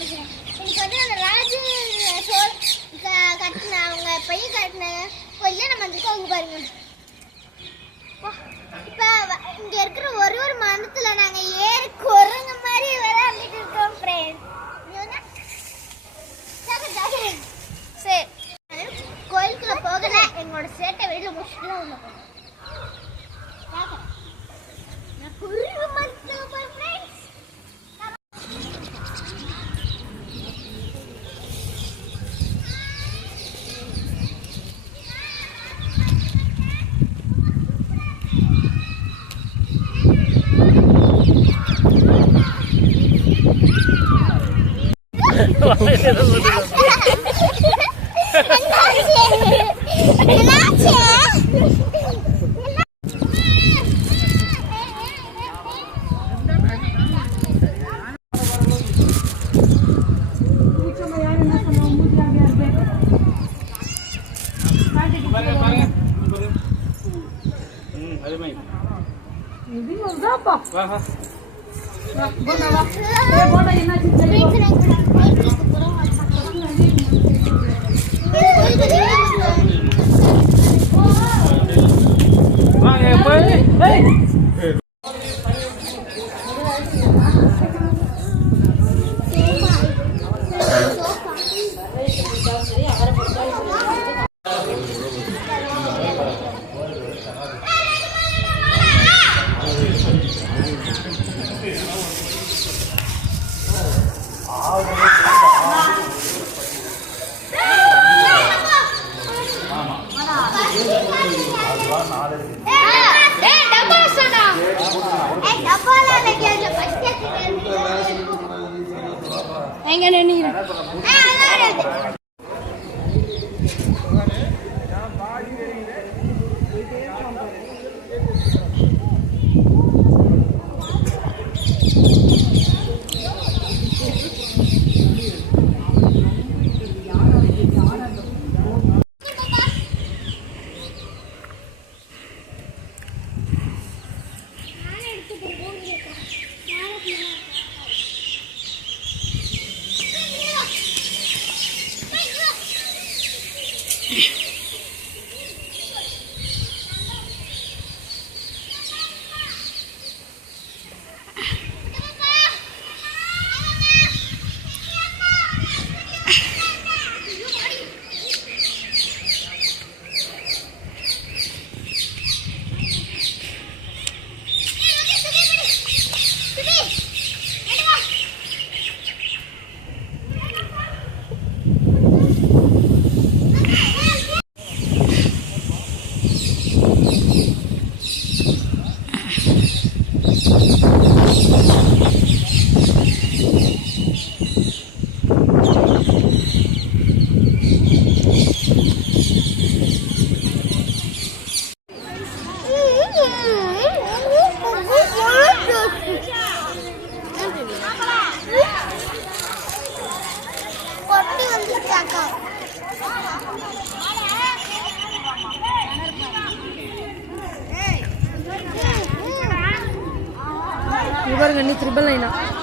இன்னைக்கு வந்து அந்த ராஜு சோல் கட்டின அவங்க பையன் கட்டின கோயில நம்ம வந்துட்டு அவங்க பாருங்க. இப்போ இங்க இருக்கிற ஒரு மரத்துல நாங்க ஏறி குரங்கு மாதிரி விளையாடிட்டு இருக்கோம் ஃப்ரெண்ட்ஸ். சரி, கோயிலுக்குள்ள போகல, எங்களோட சேட்டை வெளியில முடிச்சுட்டு உள்ள போகணும். எங்க நினைக்கிறேன் இவருங்க நீ 999